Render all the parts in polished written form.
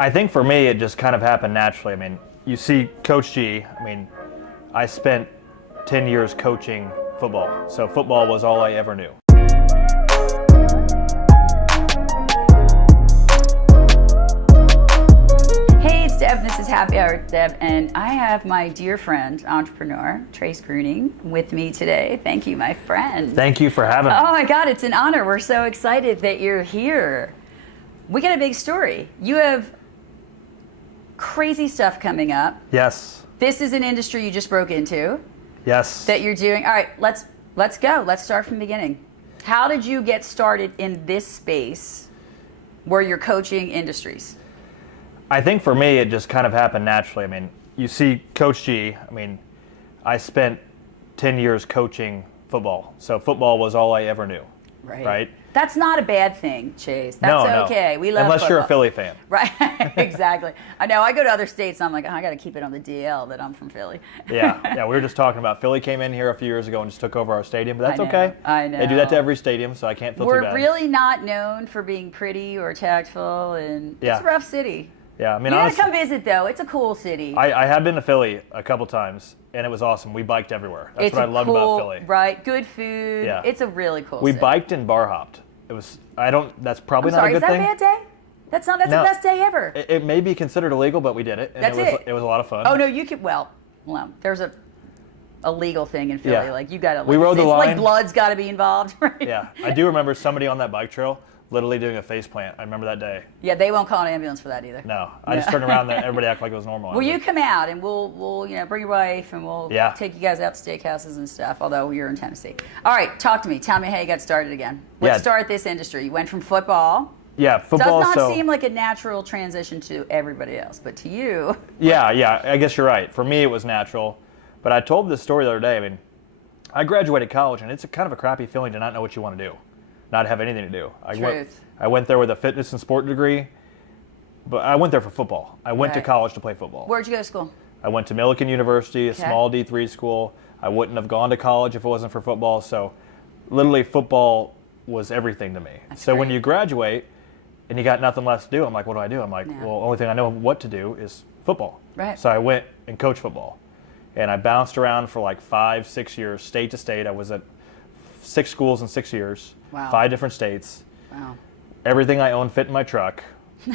I think for me, it just kind of happened naturally. I mean, you see Coach G. I mean, I spent 10 years coaching football. So football was all I ever knew. Hey, it's Deb. This is Happy Hour with Deb, and I have my dear friend, entrepreneur, Chase Gruening, with me today. Thank you, my friend. Thank you for having me. Oh my God, it's an honor. We're so excited that you're here. We got a big story. You have crazy stuff coming up. Yes. This is an industry you just broke into. Yes. That you're doing. All right, let's go. Let's start from the beginning. How did you get started in this space where you're coaching industries? I think for me, it just kind of happened naturally. I mean, you see Coach G. I mean, I spent 10 years coaching football. So football was all I ever knew. Right? That's not a bad thing, Chase. That's okay. We love Unless football. you're a Philly fan. Right, exactly. I know. I go to other states and I'm like, oh, I got to keep it on the DL that I'm from Philly. Yeah. We were just talking about Philly came in here a few years ago and just took over our stadium, but that's okay. I know. They do that to every stadium, so I can't feel too bad. We're really not known for being pretty or tactful, and it's a rough city. Yeah, I mean, you honestly, gotta come visit though. It's a cool city. I have been to Philly a couple times, and it was awesome. We biked everywhere. That's what I loved about Philly. Right, good food. Yeah. It's a really cool We city. biked and bar hopped. It was. That's probably not a good thing. Is that a bad day? That's the best day ever. It may be considered illegal, but we did it, and it was a lot of fun. Oh no, you could. Well, there's a legal thing in Philly. Yeah. Like you gotta. We rode the line. It's like blood's got to be involved, right? Yeah, I do remember somebody on that bike trail literally doing a face plant. I remember that day. Yeah, they won't call an ambulance for that either. No, I just turned around and everybody acted like it was normal. Well, you come out and we'll bring your wife and we'll take you guys out to steakhouses and stuff. Although you're in Tennessee. All right, talk to me. Tell me how you got started again. Let's start this industry. You went from football. Yeah, football. Does not seem like a natural transition to everybody else, but to you. Yeah. I guess you're right. For me, it was natural. But I told this story the other day. I mean, I graduated college, and it's kind of a crappy feeling to not know what you want to do, not have anything to do. I went there with a fitness and sport degree, but I went there for football. I went to college to play football. Where'd you go to school? I went to Millikan University, a small D3 school. I wouldn't have gone to college if it wasn't for football. So literally football was everything to me. So when you graduate and you got nothing left to do, I'm like, what do I do? I'm like, well, the only thing I know what to do is football. Right. So I went and coached football. And I bounced around for like 5-6 years, state to state. I was at 6 schools in 6 years, 5 different states. Wow. Everything I owned fit in my truck.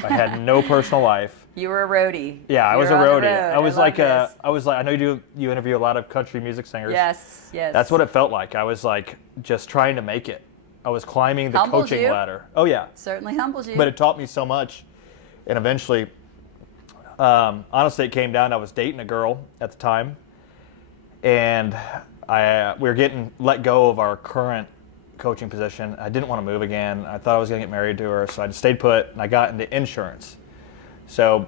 I had no personal life. You were a roadie. Yeah, I was a roadie. I was like I know you interview a lot of country music singers. Yes. That's what it felt like. I was like just trying to make it. I was climbing the coaching ladder. Oh yeah. Certainly humbles you. But it taught me so much. And eventually, honestly, it came down. I was dating a girl at the time, and we were getting let go of our current coaching position. I didn't want to move again. I thought I was going to get married to her, so I just stayed put, and I got into insurance. So,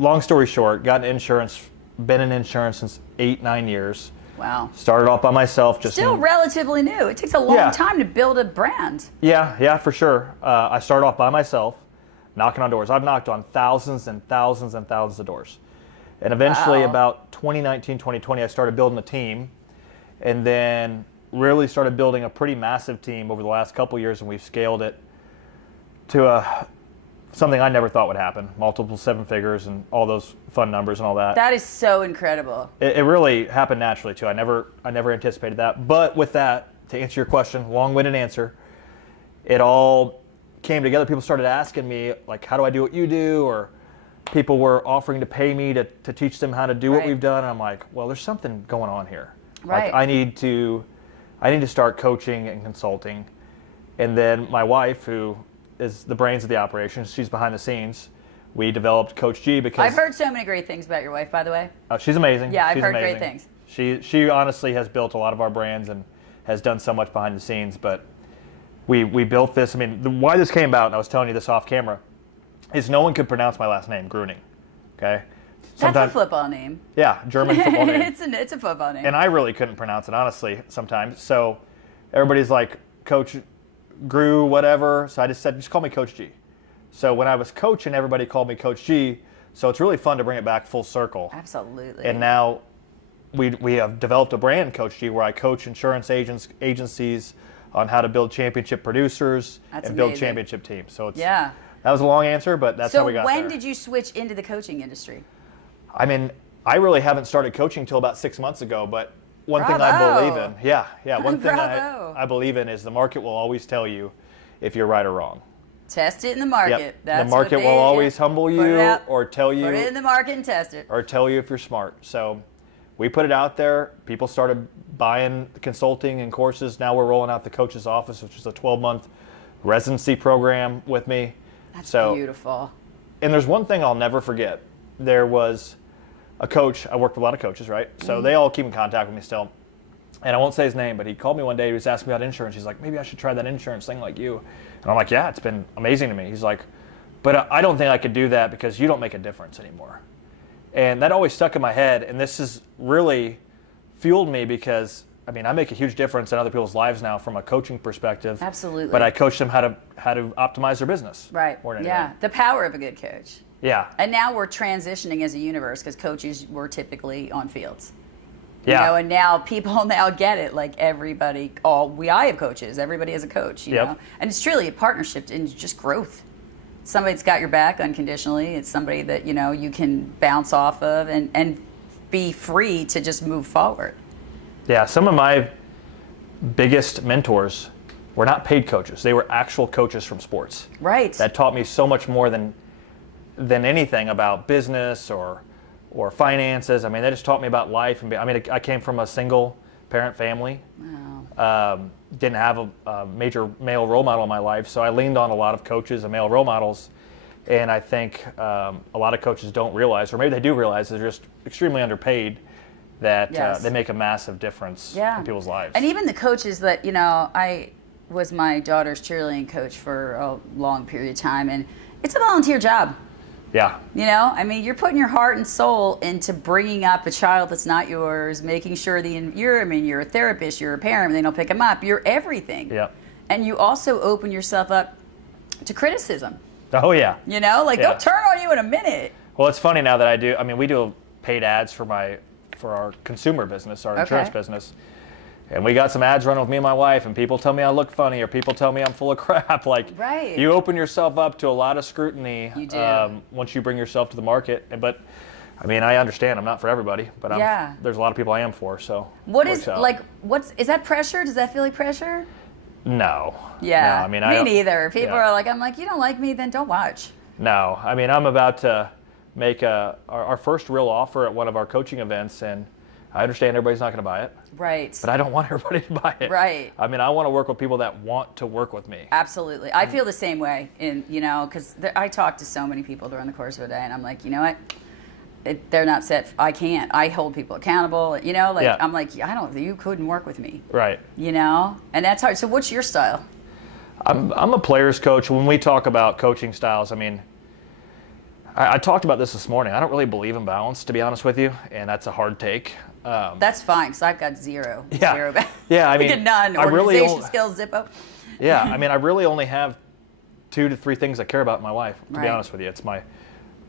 long story short, got into insurance, been in insurance since 8-9 years. Wow. Started off by myself. Still relatively new. It takes a long time to build a brand. Yeah, for sure. I started off by myself, knocking on doors. I've knocked on thousands and thousands and thousands of doors. And eventually, about 2019, 2020, I started building a team, and then really started building a pretty massive team over the last couple years, and we've scaled it to something I never thought would happen, multiple 7 figures and all those fun numbers and all that. That is so incredible. It really happened naturally too. I never anticipated that. But with that, to answer your question, long-winded answer, it all came together. People started asking me, like, how do I do what you do? Or people were offering to pay me to teach them how to do what we've done. And I'm like, well, there's something going on here. Right. Like, I need to start coaching and consulting. And then my wife, who is the brains of the operation, she's behind the scenes. We developed Coach G because I've heard so many great things about your wife, by the way. Oh, she's amazing. Yeah, I've she's heard amazing. great things. She honestly has built a lot of our brands and has done so much behind the scenes. But we built this. I mean, why this came about, and I was telling you this off camera, is no one could pronounce my last name, Gruening. Okay. That's a football name. Yeah, German football name. It's a football name. And I really couldn't pronounce it, honestly, sometimes. So everybody's like, Coach Gru, whatever. So I just said, just call me Coach G. So when I was coaching, everybody called me Coach G. So it's really fun to bring it back full circle. Absolutely. And now we have developed a brand, Coach G, where I coach insurance agencies on how to build championship producers and build championship teams. So it's That was a long answer, but that's how we got there. So when did you switch into the coaching industry? I mean, I really haven't started coaching till about 6 months ago, but one thing I believe in, one thing I believe in is the market will always tell you if you're right or wrong. Test it in the market. Yep. That's the market will always humble you or tell you. Put it in the market and test it. Or tell you if you're smart. So we put it out there. People started buying the consulting and courses. Now we're rolling out the coach's office, which is a 12-month residency program with me. That's beautiful. And there's one thing I'll never forget. There was a coach. I worked with a lot of coaches, right? So they all keep in contact with me still. And I won't say his name, but he called me one day. He was asking me about insurance. He's like, maybe I should try that insurance thing like you. And I'm like, yeah, it's been amazing to me. He's like, but I don't think I could do that because you don't make a difference anymore. And that always stuck in my head. And this has really fueled me because, I mean, I make a huge difference in other people's lives now from a coaching perspective. Absolutely. But I coach them how to optimize their business. Right. Yeah. The power of a good coach. Yeah. And now we're transitioning as a universe because coaches were typically on fields. Yeah. You know, and now people now get it. Like everybody, I have coaches. Everybody has a coach. You know, and it's truly a partnership and just growth. Somebody that's got your back unconditionally. It's somebody that you can bounce off of and be free to just move forward. Yeah. Some of my biggest mentors were not paid coaches. They were actual coaches from sports. Right. That taught me so much more than anything about business or finances. I mean, they just taught me about life. And I came from a single parent family. Wow. Didn't have a major male role model in my life, so I leaned on a lot of coaches and male role models. And I think a lot of coaches don't realize, or maybe they do realize, they're just extremely underpaid, that they make a massive difference in people's lives. And even the coaches that, I was my daughter's cheerleading coach for a long period of time, and it's a volunteer job. Yeah. You're putting your heart and soul into bringing up a child that's not yours, making sure you're a therapist, you're a parent, they don't pick them up, you're everything. Yeah. And you also open yourself up to criticism. Oh, yeah. They'll turn on you in a minute. Well, it's funny now that we do paid ads for our consumer business, our insurance business. And we got some ads running with me and my wife, and people tell me I look funny, or people tell me I'm full of crap. Right. You open yourself up to a lot of scrutiny. You do. Once you bring yourself to the market. But, I understand I'm not for everybody, but there's a lot of people I am for. So is that pressure? Does that feel like pressure? No. Yeah. No, me neither. People are like, I'm like, you don't like me, then don't watch. No. I'm about to make our first real offer at one of our coaching events, and I understand everybody's not going to buy it. Right. But I don't want everybody to buy it. Right. I want to work with people that want to work with me. Absolutely. I feel the same way, because I talk to so many people during the course of a day, and I'm like, you know what? They're not set. I can't. I hold people accountable. I'm like, you couldn't work with me. Right. And that's hard. So what's your style? I'm a player's coach. When we talk about coaching styles, I talked about this morning. I don't really believe in balance, to be honest with you, and that's a hard take. That's fine, because I've got zero. Yeah. Zero. Yeah, We get none. Organization skills, Zippo. Yeah, I really only have 2 to 3 things I care about in my life, to be honest with you. It's my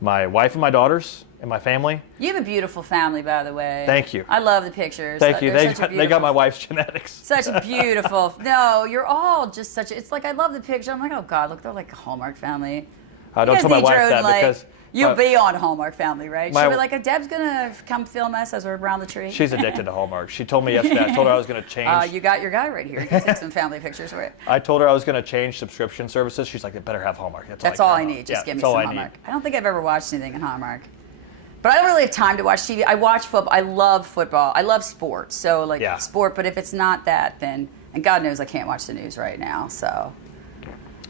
wife and my daughters and my family. You have a beautiful family, by the way. Thank you. I love the pictures. Thank you. They got my wife's genetics. Such a beautiful. No, you're all just such a. It's like I love the picture. I'm like, oh God, look, they're like a Hallmark family. Don't tell my wife that because. You'll be on Hallmark Family, right? She'll be like, Deb's going to come film us as we're around the tree. She's addicted to Hallmark. She told me yesterday, I told her I was going to change. You got your guy right here. You can take some family pictures for it. I told her I was going to change subscription services. She's like, it better have Hallmark. That's all I need. Just give me some Hallmark. I don't think I've ever watched anything in Hallmark. But I don't really have time to watch TV. I watch football. I love football. I love sports. So, sport. But if it's not that, then, and God knows I can't watch the news right now. So,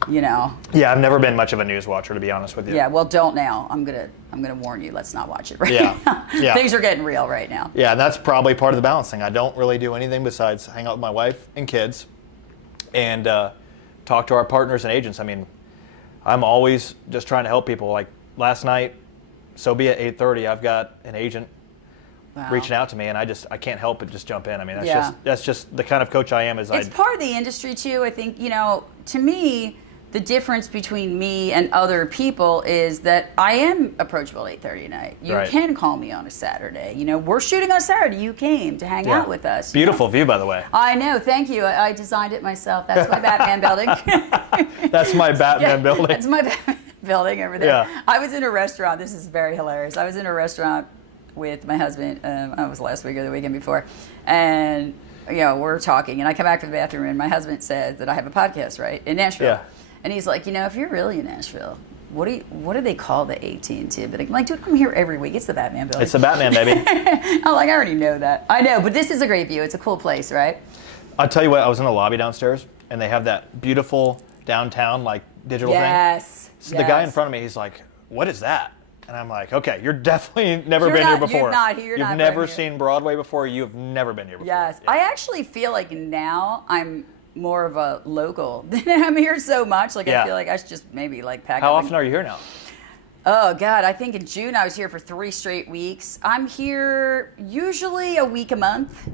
Yeah, I've never been much of a news watcher, to be honest with you. Yeah, well, don't now. I'm gonna warn you. Let's not watch it right now. Yeah. Things are getting real right now. Yeah, and that's probably part of the balancing. I don't really do anything besides hang out with my wife and kids, and talk to our partners and agents. I'm always just trying to help people. Like last night, so be at 8:30. I've got an agent reaching out to me, and I can't help but just jump in. That's just the kind of coach I am. It's part of the industry too. I think to me. The difference between me and other people is that I am approachable at 8:30 at night. You can call me on a Saturday. We're shooting on Saturday. You came to hang out with us. Beautiful view, by the way. I know. Thank you. I designed it myself. That's my Batman building. That's my Batman building. That's my Batman building over there. Yeah. I was in a restaurant. This is very hilarious. I was in a restaurant with my husband. I was last week or the weekend before, and we're talking, and I come back to the bathroom, and my husband says that I have a podcast, right, in Nashville. Yeah. And he's like, if you're really in Nashville, what do they call the AT&T? But I'm like, dude, I'm here every week. It's the Batman building. It's the Batman, baby. I'm like, I already know that. I know, but this is a great view. It's a cool place, right? I'll tell you what, I was in the lobby downstairs, and they have that beautiful downtown, like, digital thing. Yes. So the guy in front of me, he's like, what is that? And I'm like, okay, you're definitely never been here before. You've never seen Broadway before. You've never been here before. Yes. Yeah. I actually feel like now I'm more of a local. I'm here so much. Like, I feel like I should just maybe like pack up. How often are you here now? Oh, God. I think in June I was here for 3 straight weeks. I'm here usually a week a month.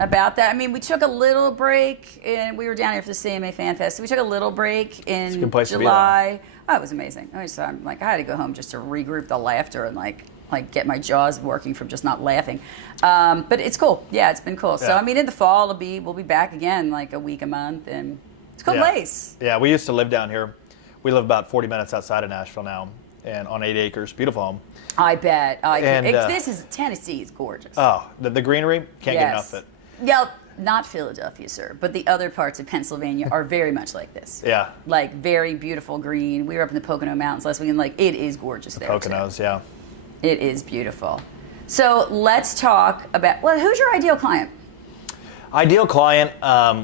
About that. I mean, we took a little break, and we were down here for the CMA Fan Fest. So we took a little break in July. Oh, it was amazing. I'm like, I had to go home just to regroup the laughter and like get my jaws working from just not laughing. But it's cool. Yeah, it's been cool. Yeah. So I mean, in the fall, we'll be back again like a week a month, and it's a cool place. Yeah, we used to live down here. We live about 40 minutes outside of Nashville now, and on 8 acres, beautiful home. I bet. This is Tennessee. It's gorgeous. Oh, the greenery, can't get enough of it. Yeah, not Philadelphia, sir, but the other parts of Pennsylvania are very much like this. Yeah. Like very beautiful green. We were up in the Pocono Mountains last weekend. Like, it is gorgeous there. Poconos, yeah. It is beautiful. So let's talk about, who's your ideal client? Ideal client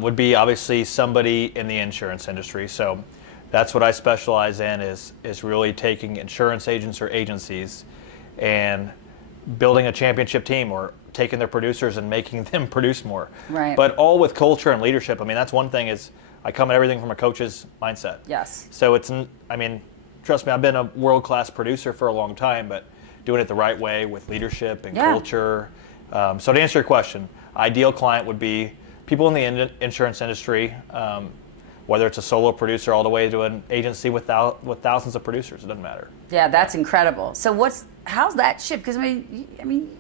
would be obviously somebody in the insurance industry. So that's what I specialize in is really taking insurance agents or agencies and building a championship team, or taking their producers and making them produce more. Right. But all with culture and leadership. I mean, that's one thing is I come at everything from a coach's mindset. Yes. So trust me, I've been a world-class producer for a long time, but doing it the right way with leadership and culture. So to answer your question, ideal client would be people in the insurance industry, whether it's a solo producer all the way to an agency with thousands of producers. It doesn't matter. Yeah, that's incredible. So how's that shift? Because I mean,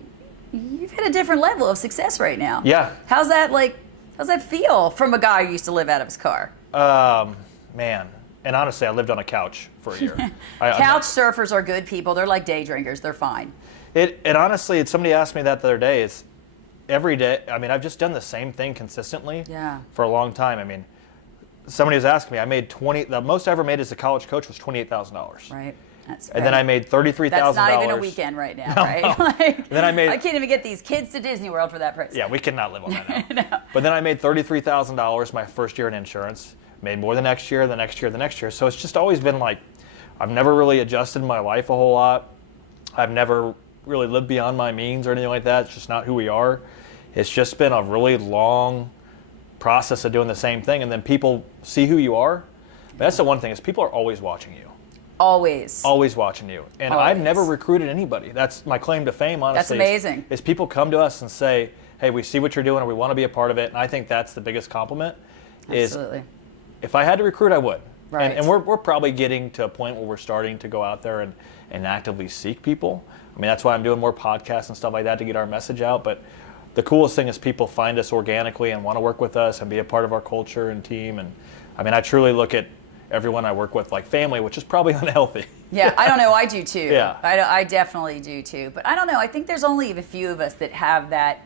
you've hit a different level of success right now. Yeah. How's that feel from a guy who used to live out of his car? Man. And honestly, I lived on a couch for a year. Couch surfers are good people. They're like day drinkers. They're fine. And honestly, somebody asked me that the other day. It's every day. I mean, I've just done the same thing consistently for a long time. I mean, somebody was asking me, I made the most I ever made as a college coach was $28,000. Right. That's right. And then I made $33,000. That's not even a weekend right now, right? No. Like, then I can't even get these kids to Disney World for that price. Yeah, we cannot live on that now. No. But then I made $33,000 my first year in insurance. Made more the next year, the next year, the next year. So it's just always been like, I've never really adjusted my life a whole lot. I've never really lived beyond my means or anything like that. It's just not who we are. It's just been a really long process of doing the same thing. And then people see who you are. But that's the one thing is people are always watching you. Always. Always watching you. And I've never recruited anybody. That's my claim to fame, honestly. That's amazing. Is people come to us and say, hey, we see what you're doing, or we want to be a part of it. And I think that's the biggest compliment. Absolutely. If I had to recruit, I would. Right. And we're probably getting to a point where we're starting to go out there and actively seek people. I mean, that's why I'm doing more podcasts and stuff like that to get our message out. But the coolest thing is people find us organically and want to work with us and be a part of our culture and team. And I mean, I truly look at everyone I work with like family, which is probably unhealthy. Yeah, I don't know. I do too. Yeah. I definitely do too. But I don't know. I think there's only a few of us that have that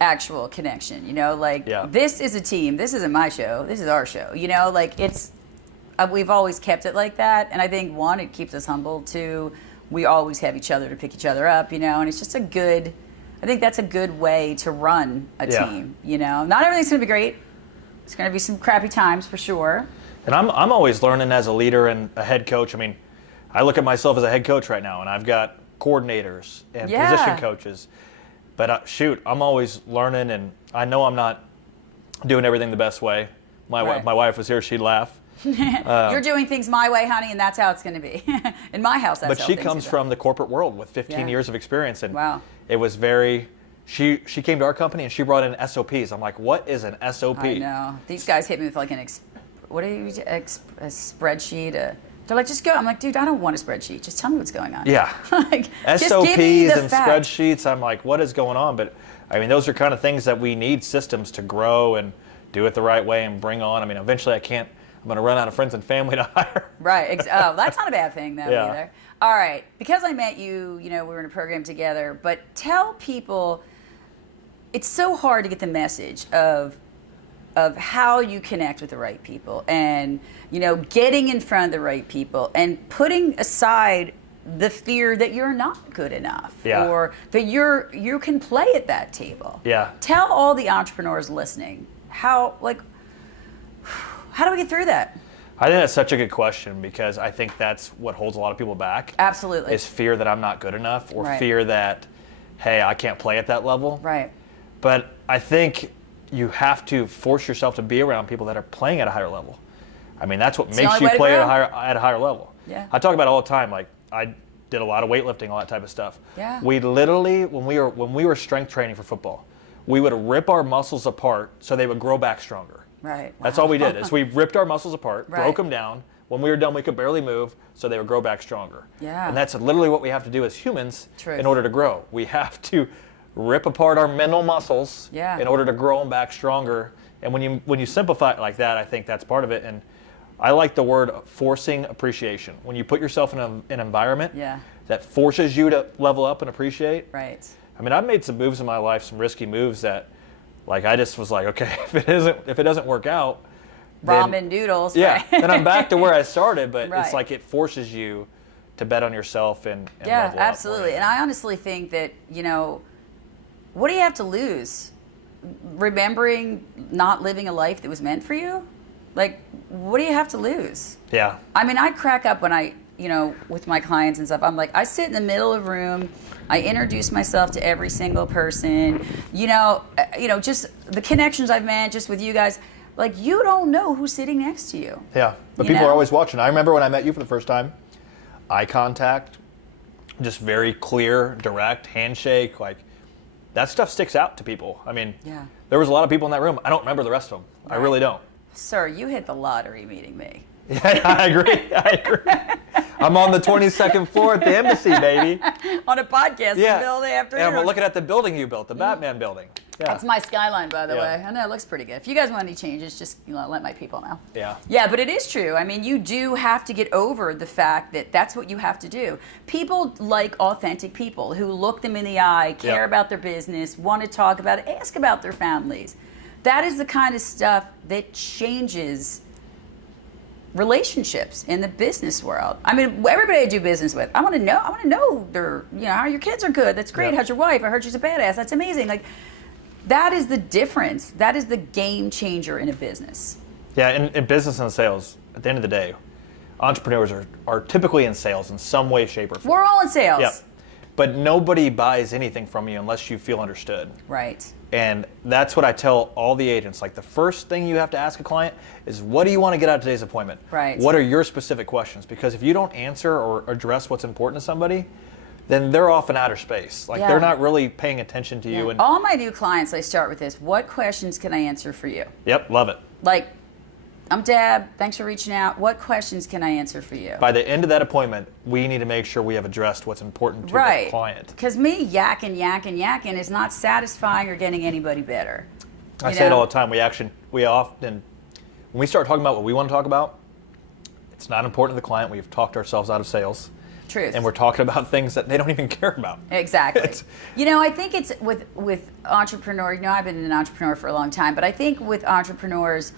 actual connection, this is a team. This isn't my show. This is our show. It's we've always kept it like that. And I think one, it keeps us humble. Two, we always have each other to pick each other up, and it's just I think that's a good way to run a team, Not everything's going to be great. It's going to be some crappy times for sure. And I'm always learning as a leader and a head coach. I mean, I look at myself as a head coach right now, and I've got coordinators and position coaches. But I'm always learning, and I know I'm not doing everything the best way. My wife was here; she'd laugh. You're doing things my way, honey, and that's how it's going to be. In my house, that's how she comes from the corporate world with 15 years of experience, and it was very. She came to our company and she brought in SOPs. I'm like, what is an SOP? I know these guys hit me with like a spreadsheet. They're like, just go. I'm like, dude, I don't want a spreadsheet. Just tell me what's going on. Yeah. Like, SOPs and spreadsheets, I'm like, what is going on? But, I mean, those are kind of things that we need systems to grow and do it the right way and bring on. I mean, eventually I'm going to run out of friends and family to hire. Right. Oh, that's not a bad thing, though, Yeah. either. All right. Because I met you, we were in a program together, but tell people, it's so hard to get the message of how you connect with the right people and, getting in front of the right people and putting aside the fear that you're not good enough Yeah. or that you can play at that table. Yeah. Tell all the entrepreneurs listening how do we get through that? I think that's such a good question because I think that's what holds a lot of people back. Absolutely. Is fear that I'm not good enough or Right. fear that, hey, I can't play at that level. Right. But I think you have to force yourself to be around people that are playing at a higher level. I mean, that's what the makes only you way to play at grow. a higher level. Yeah. I talk about it all the time. Like I did a lot of weightlifting, all that type of stuff. Yeah. We literally, when we were strength training for football, we would rip our muscles apart so they would grow back stronger. Right. That's all we did. Is we ripped our muscles apart, Right. broke them down. When we were done, we could barely move, so they would grow back stronger. Yeah. And that's literally what we have to do as humans Truth. in order to grow. We have to rip apart our mental muscles Yeah. in order to grow them back stronger. And when you simplify it like that, I think that's part of it. And I like the word forcing appreciation. When you put yourself in an environment Yeah. that forces you to level up and appreciate. Right. I mean, I've made some moves in my life, some risky moves that, like, I just was like, okay, if it doesn't work out, then, Ramen noodles. yeah, Right. then I'm back to where I started. But Right. it's like it forces you to bet on yourself and Yeah, level up. absolutely. And I honestly think that, what do you have to lose? Remembering not living a life that was meant for you? Like, what do you have to lose? Yeah, I mean, I crack up when I, with my clients and stuff. I'm like, I sit in the middle of a room. I introduce myself to every single person. Just the connections I've made just with you guys. Like, you don't know who's sitting next to you. yeah. But You people know? are always watching. I remember when I met you for the first time, eye contact, just very clear, direct handshake. Like, that stuff sticks out to people. I mean, Yeah. there was a lot of people in that room. I don't remember the rest of them. I Right. really don't. Sir, you hit the lottery meeting me. Yeah, I agree. I'm on the 22nd floor at the embassy, baby. On a podcast Yeah. in the middle of the afternoon. And we're looking at the building you built, the Batman building. Yeah. That's my skyline, by the Yeah. way. I know it looks pretty good. If you guys want any changes, just let my people know. Yeah. Yeah, but it is true. I mean, you do have to get over the fact that that's what you have to do. People like authentic people who look them in the eye, care Yeah. about their business, want to talk about it, ask about their families. That is the kind of stuff that changes relationships in the business world. I mean, everybody I do business with, I want to know their, how your kids are good. That's great. Yeah. How's your wife? I heard she's a badass. That's amazing. Like, that is the difference. That is the game changer in a business. Yeah, in business and sales, at the end of the day, entrepreneurs are typically in sales in some way, shape, or form. We're all in sales. Yep. But nobody buys anything from you unless you feel understood. Right. And that's what I tell all the agents. Like, the first thing you have to ask a client is, what do you want to get out of today's appointment? Right. What are your specific questions? Because if you don't answer or address what's important to somebody, then they're off in outer space. Like, Yeah. they're not really paying attention to you. And All my new clients, I start with this. What questions can I answer for you? yep, love it. Like, I'm Deb. Thanks for reaching out. What questions can I answer for you? By the end of that appointment, we need to make sure we have addressed what's important to the client. Because me yakking is not satisfying or getting anybody better. I You say it know? all the time. We often, when we start talking about what we want to talk about, it's not important to the client. We've talked ourselves out of sales. Truth. And we're talking about things that they don't even care about. Exactly. It's- I think it's with entrepreneurs, I've been an entrepreneur for a long time, but I think with entrepreneurs,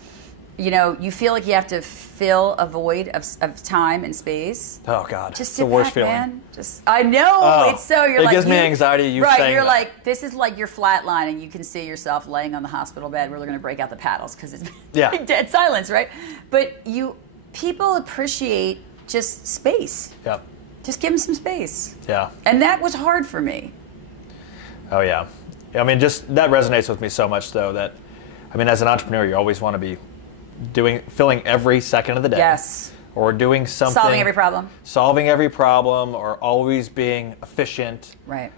you feel like you have to fill a void of time and space. Oh God, Just it's sit the worst back, feeling. man. I know. Oh, It's so you're it like gives me anxiety, you right. saying You're that. like, this is like you're flatlining. You can see yourself laying on the hospital bed where they're going to break out the paddles because it's Yeah. like dead silence, right? But people appreciate just space. Yep. Just give them some space, Yeah. and that was hard for me. Oh yeah. I mean, just that resonates with me so much, though. That, I mean, as an entrepreneur, you always want to be filling every second of the day. Yes. Or doing something. Solving every problem. Or always being efficient. Right.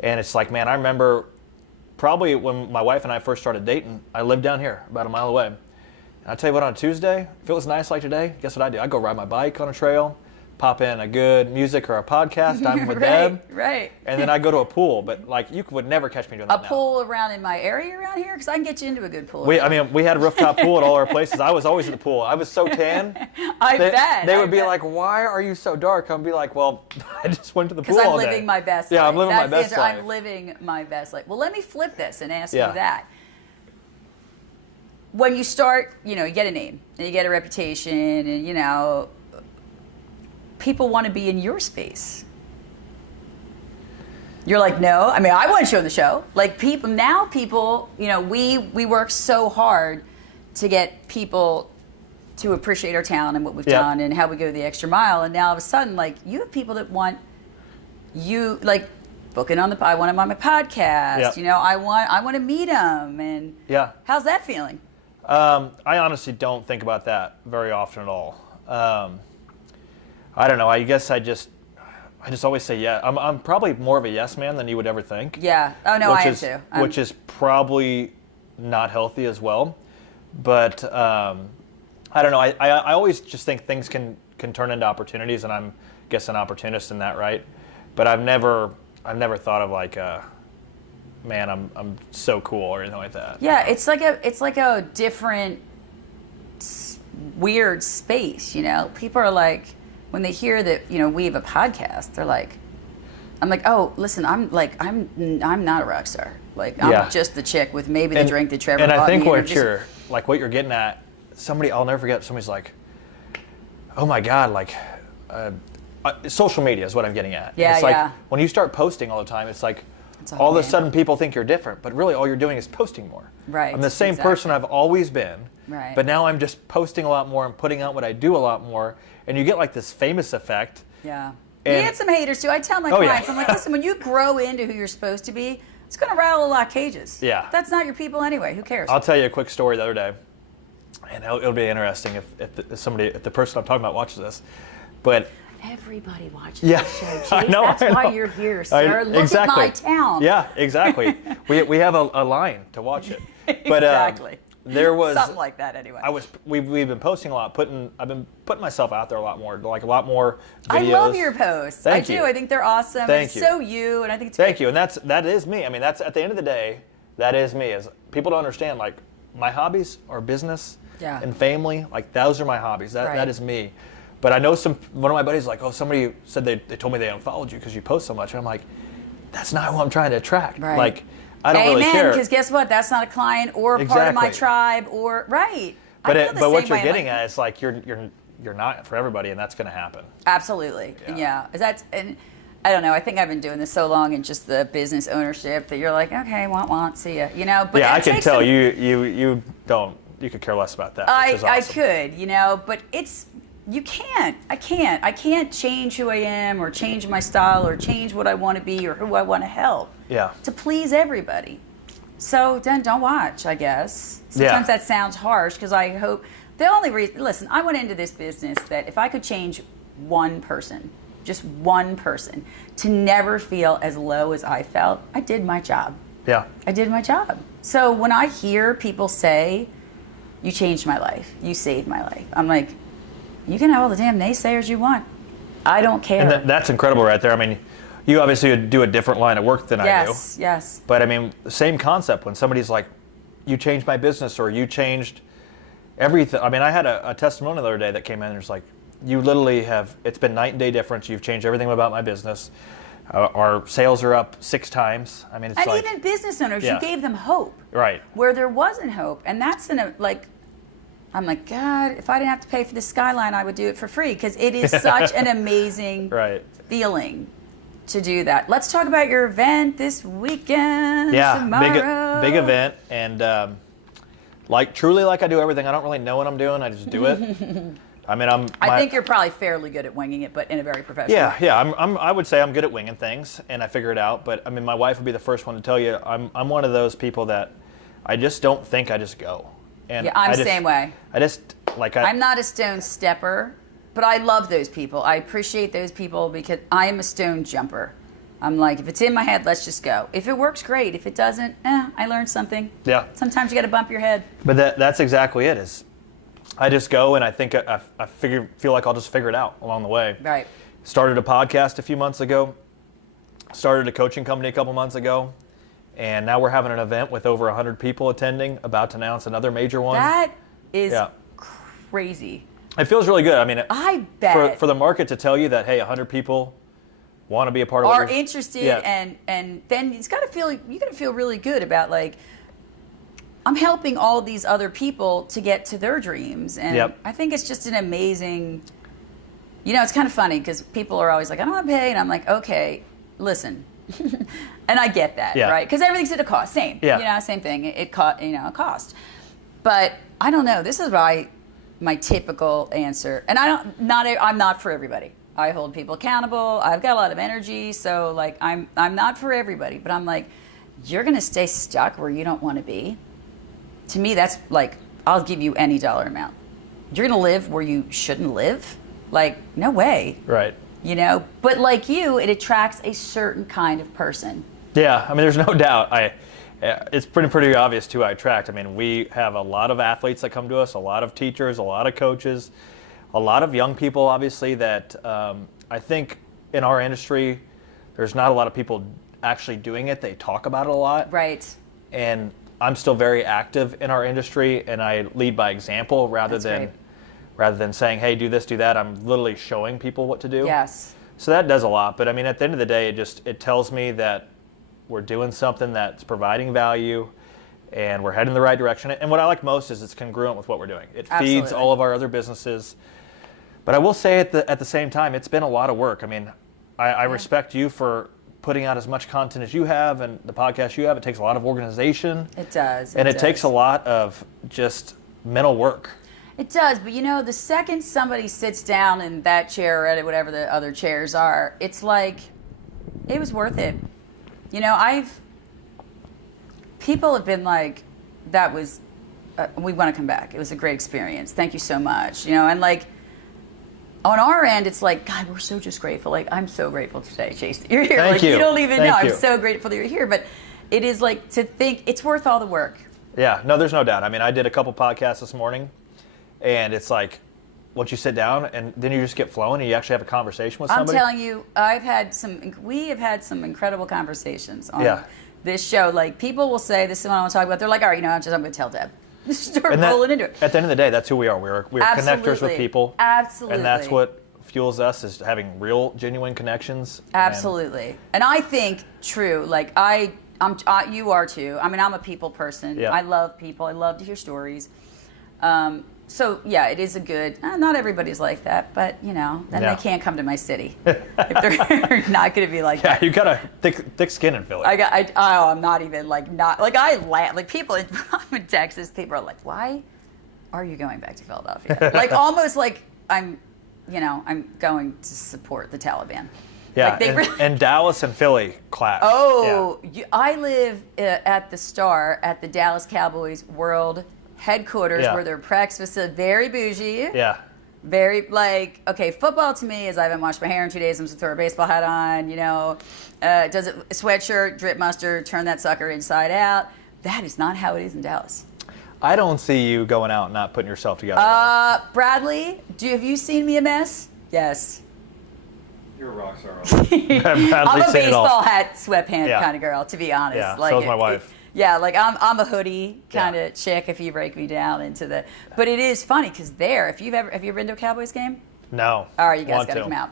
And it's like, man, I remember probably when my wife and I first started dating, I lived down here, about a mile away. And I tell you what, on a Tuesday, if it was nice like today, guess what I do? I go ride my bike on a trail, pop in a good music or a podcast. I'm with right, them. Right. And then I go to a pool. But like you would never catch me doing that A now. pool around in my area around here? Because I can get you into a good pool. We had a rooftop pool at all our places. I was always at the pool. I was so tan. I bet. They would be like, "Why are you so dark?" I'd be like, "Well, I just went to the pool all day." Because I'm living my best life. Yeah, I'm living That's my best the answer. life. I'm living my best life. Well, let me flip this and ask you Yeah. that. When you start, you get a name and you get a reputation and, people want to be in your space. You're like, no, I want to show the show. Like people, we work so hard to get people to appreciate our talent and what we've done and how we go the extra mile. And now all of a sudden, like you have people that want you, like booking I want them on my podcast. Yeah. I want to meet them. And how's that feeling? I honestly don't think about that very often at all. I don't know. I guess I just always say yeah. I'm probably more of a yes man than you would ever think. Yeah. Oh no, I am too. Which is probably not healthy as well. But I don't know. I always just think things can turn into opportunities, and I'm guess an opportunist in that, right? But I've never thought of like man, I'm so cool or anything like that. Yeah, it's like a different weird space, People are like, when they hear that, we have a podcast, they're like, I'm like, oh, listen, I'm not a rock star. Like, I'm just the chick with maybe the drink that Trevor bought me. And I think what you're getting at, I'll never forget, somebody's like, oh my God, like, social media is what I'm getting at. Yeah, it's like, when you start posting all the time, it's like, all of a sudden people think you're different, but really all you're doing is posting more. Right. I'm the same person I've always been, right. But now I'm just posting a lot more and putting out what I do a lot more, and you get like this famous effect. Yeah. We had some haters too. I tell my clients, I'm like, listen, when you grow into who you're supposed to be, it's going to rattle a lot of cages. Yeah. That's not your people anyway. Who cares? I'll tell you a quick story the other day, and it'll be interesting if the person I'm talking about watches this, but. Everybody watches the show, Chase. I know, That's why you're here, sir. Look at my town. Yeah, exactly. we have a line to watch it. But, exactly. There was something like that anyway. We've been posting a lot. I've been putting myself out there a lot more, like a lot more videos. I love your posts. Thank you. I think they're awesome. Thank you. So you, and I think it's Thank you, and that is me. That's at the end of the day, that is me. Is people don't understand, like my hobbies are business and family. Like those are my hobbies. That is me. But I know one of my buddies like, oh, somebody said they told me they unfollowed you because you post so much. And I'm like, that's not who I'm trying to attract. Right. Like, I don't really care. Because guess what? That's not a client or part of my tribe or But what you're getting at is like you're not for everybody, and that's going to happen. Absolutely. Yeah. And I don't know. I think I've been doing this so long in just the business ownership that you're like, okay, want, see ya. But yeah, I can tell you don't. You could care less about that. Which is awesome. I could, but it's. You can't. I can't change who I am or change my style or change what I want to be or who I want to help. Yeah. To please everybody. So then don't watch, I guess. Sometimes that sounds harsh because I hope the only reason, listen, I went into this business that if I could change one person, just one person, to never feel as low as I felt, I did my job. Yeah. I did my job. So when I hear people say, you changed my life, you saved my life, I'm like, you can have all the damn naysayers you want. I don't care. And that's incredible right there. I mean, you obviously do a different line of work than I do. Yes. But I mean, same concept. When somebody's like, you changed my business or you changed everything. I mean, I had a testimonial the other day that came in and it's like, you literally it's been night and day difference. You've changed everything about my business. Our sales are up 6 times. I mean, it's even business owners, you gave them hope. Right. Where there wasn't hope. And that's I'm like, God, if I didn't have to pay for the Skyline, I would do it for free because it is such an amazing feeling to do that. Let's talk about your event this weekend. Yeah, tomorrow. big event, and truly like I do everything. I don't really know what I'm doing. I just do it. I mean, I think you're probably fairly good at winging it, but in a very professional way. Yeah. I would say I'm good at winging things, and I figure it out. But I mean, my wife would be the first one to tell you I'm one of those people that I just don't think. I just go. And I'm the same way. I'm not a stone stepper, but I love those people. I appreciate those people because I am a stone jumper. I'm like, if it's in my head, let's just go. If it works, great. If it doesn't, I learned something. Yeah. Sometimes you got to bump your head. But that's exactly it. Is I just go and I think I feel like I'll just figure it out along the way. Right. Started a podcast a few months ago. Started a coaching company a couple months ago. And now we're having an event with over 100 people attending, about to announce another major one. That is crazy. It feels really good. I mean, I bet. For the market to tell you that, hey, 100 people want to be a part of are interested, and then you got to feel really good about, like, I'm helping all these other people to get to their dreams. And I think it's just an amazing, it's kind of funny because people are always like, I don't want to pay. And I'm like, okay, listen. And I get that, right? Because everything's at a cost. Same. Same thing. It cost. But I don't know. This is my typical answer. And I'm not for everybody. I hold people accountable. I've got a lot of energy. So, like, I'm not for everybody. But I'm like, you're going to stay stuck where you don't want to be? To me, that's like, I'll give you any dollar amount. You're going to live where you shouldn't live? Like, no way. Right. But like you, it attracts a certain kind of person. Yeah, I mean, there's no doubt. It's pretty obvious who I attract. I mean, we have a lot of athletes that come to us, a lot of teachers, a lot of coaches, a lot of young people, obviously, that I think in our industry, there's not a lot of people actually doing it. They talk about it a lot. Right. And I'm still very active in our industry, and I lead by example rather than saying, hey, do this, do that. I'm literally showing people what to do. Yes. So that does a lot. But I mean, at the end of the day, it tells me that we're doing something that's providing value and we're heading in the right direction. And what I like most is it's congruent with what we're doing. It feeds all of our other businesses. But I will say at the same time, it's been a lot of work. I mean, I respect you for putting out as much content as you have and the podcast you have. It takes a lot of organization. It does. And it takes a lot of just mental work. It does, but the second somebody sits down in that chair or at whatever the other chairs are, it's like, it was worth it. People have been like, that was, we want to come back. It was a great experience. Thank you so much. And like, on our end, it's like, God, we're so just grateful. Like, I'm so grateful today, Chase, that you're here. Thank you. You don't even know. You. I'm so grateful that you're here. But it is like, to think it's worth all the work. Yeah, no, there's no doubt. I mean, I did a couple podcasts this morning, and it's like, once you sit down and then you just get flowing and you actually have a conversation with somebody. I'm telling you, we have had some incredible conversations on this show. Like, people will say, this is what I want to talk about. They're like, all right, I'm going to tell Deb. Start rolling into it. At the end of the day, that's who we are. We're connectors with people. Absolutely. And that's what fuels us, is having real, genuine connections. Absolutely. And I think, true, like you are too. I mean, I'm a people person. Yeah. I love people. I love to hear stories. So, yeah, it is a good, not everybody's like that, but, then they can't come to my city if they're not going to be like that. Yeah, you got a thick skin in Philly. I'm not even, I laugh. Like, people, I'm in Texas, people are like, why are you going back to Philadelphia? Like, almost like I'm going to support the Taliban. Yeah, and Dallas and Philly clash. Oh, yeah. I live at the Star at the Dallas Cowboys World Headquarters, where their practice facility, very bougie. Yeah. Very, okay, football to me is I haven't washed my hair in 2 days. I'm just throw a baseball hat on, does it sweatshirt, drip mustard, turn that sucker inside out. That is not how it is in Dallas. I don't see you going out and not putting yourself together. Bradley, have you seen me a mess? Yes. You're a rock star. I'm a baseball hat, sweatpant kind of girl, to be honest. Yeah, so is my wife. I'm a hoodie kind of chick if you break me down into the. But it is funny because have you ever been to a Cowboys game? No. All right, you guys got to come out.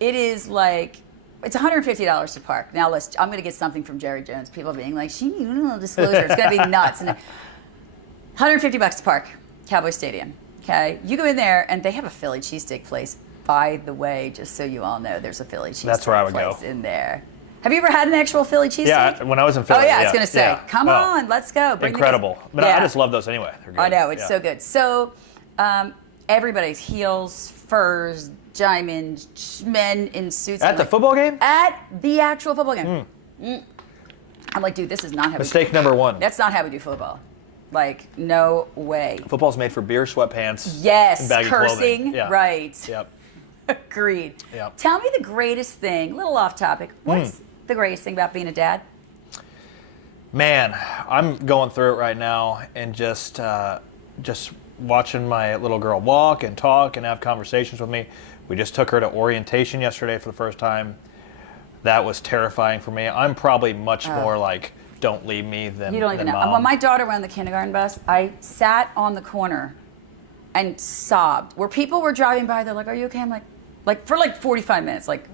It is like, it's $150 to park. Now I'm going to get something from Jerry Jones. People being like, she needs a little disclosure. It's going to be nuts. And $150 to park, Cowboy Stadium. Okay, you go in there and they have a Philly cheesesteak place. By the way, just so you all know, there's a Philly cheesesteak place in there. Have you ever had an actual Philly cheesesteak? Yeah, when I was in Philly. Oh, yeah, I was going to say, come on, let's go. Bring incredible. But I just love those anyway. They're good. I know, it's so good. So everybody's heels, furs, diamonds, men in suits. At the football game? At the actual football game. I'm like, dude, this is not how Mistake number one. That's not how we do football. Like, no way. Football's made for beer, sweatpants, yes, baggy cursing, clothing. Yeah. Right. Yep. Agreed. Yep. Tell me the greatest thing, a little off topic, what's the greatest thing about being a dad? Man, I'm going through it right now, and just watching my little girl walk and talk and have conversations with me. We just took her to orientation yesterday for the first time. That was terrifying for me. I'm probably much more like, don't leave me than You don't even know. Mom. When my daughter went on the kindergarten bus, I sat on the corner and sobbed. Where people were driving by, they're like, "Are you okay?" I'm like for like 45 minutes, like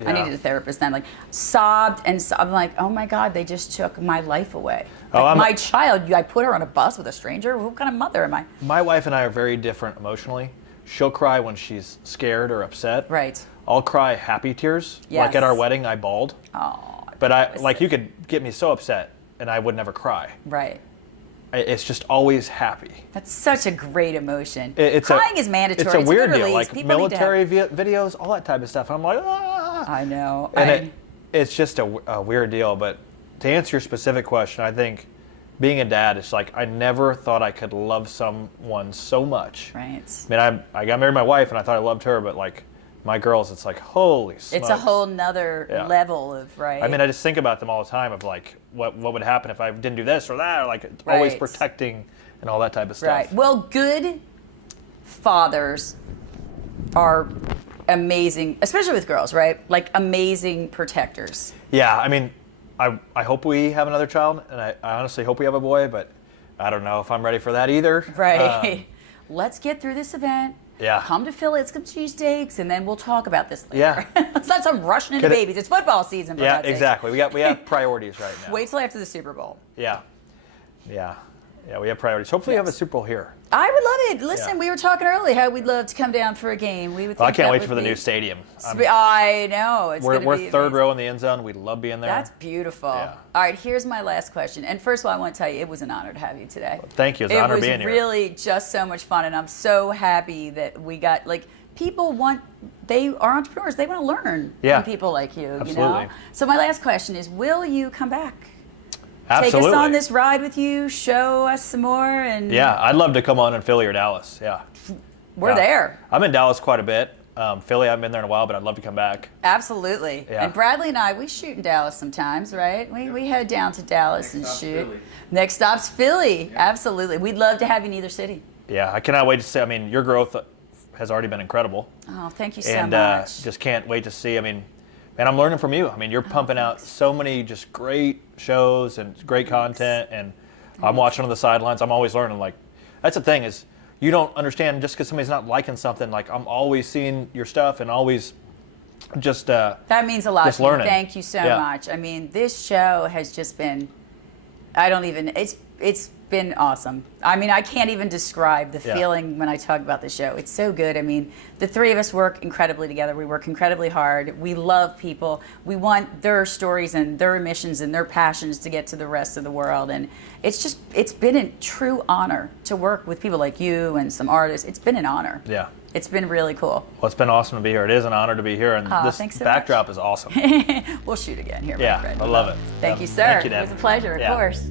I Yeah. needed a therapist then. Like sobbed and I'm like, "Oh my God, they just took my life away." Oh, Like, my child, I put her on a bus with a stranger. What kind of mother am I? My wife and I are very different emotionally. She'll cry when she's scared or upset. Right. I'll cry happy tears. Like at Yes. our wedding, I bawled. Oh. But you could get me so upset and I would never cry. Right. It's just always happy. That's such a great emotion. It's Crying is mandatory. It's a weird good deal, release. like People need to have- military videos, all that type of stuff. I'm like, ah. I know. And it's just a weird deal. But to answer your specific question, I think being a dad is like, I never thought I could love someone so much. Right. I mean, I got married to my wife, and I thought I loved her, but like my girls, it's like, holy smokes. It's a whole nother level of, right? I mean, I just think about them all the time of like, what would happen if I didn't do this or that, or like always Right. protecting and all that type of stuff. Right. Well, good fathers are amazing, especially with girls, right? Like amazing protectors. Yeah, I mean, I hope we have another child, and I honestly hope we have a boy, but I don't know if I'm ready for that either. Right. Let's get through this event. Yeah. Come to Philly, let's get cheesesteaks, and then we'll talk about this later. Yeah. It's not some rushing into babies. It's football season. For Yeah, God's sake. exactly. We have priorities right now. Wait till after the Super Bowl. Yeah. We have priorities. Hopefully, you have a Super Bowl here. I would love it. Listen, Yeah. we were talking earlier how we'd love to come down for a game. We would. Well, I think can't that wait would for the be- new stadium. I know. It's We're gonna be third amazing. row in the end zone. We'd love being there. That's beautiful. Yeah. All right, here's my last question. And first of all, I want to tell you, it was an honor to have you today. Thank you. It's an honor being It here. was really just so much fun, and I'm so happy that we got, like, people they are entrepreneurs. They want to learn Yeah. from people like you, you Absolutely. know? So my last question is, will you come back? Absolutely. Take us on this ride with you, show us some more, and Yeah, I'd love to come on in Philly or Dallas. Yeah. we're Yeah. there. I'm in Dallas quite a bit. Philly, I haven't been there in a while, but I'd love to come back. Absolutely. Yeah. And Bradley and I, we shoot in Dallas sometimes, right? We head down to Dallas and stop's shoot. Philly. Next stop's Philly. Absolutely. We'd love to have you in either city. Yeah, I cannot wait to see. I mean, your growth has already been incredible. Oh, thank you so And much. just can't wait to see. I mean, man, I'm learning from you. I mean, you're pumping out so many just great shows and great content, and I'm watching on the sidelines. I'm always learning. Like, that's the thing is, you don't understand just because somebody's not liking something. Like, I'm always seeing your stuff and always just that means a lot just to me. learning. Thank you so Yeah. much. I mean, this show has just been, it's been awesome. I mean, I can't even describe the Yeah. feeling when I talk about the show. It's so good. I mean, the three of us work incredibly together. We work incredibly hard. We love people. We want their stories and their missions and their passions to get to the rest of the world. And it's been a true honor to work with people like you and some artists. It's been an honor. yeah. It's been really cool. Well, it's been awesome to be here. It is an honor to be here, and this thanks so backdrop is awesome. We'll shoot again here, my Yeah, friend. I love it. Thank Yeah. you, sir. Thank you, It Deb. was a pleasure, of Yeah. course.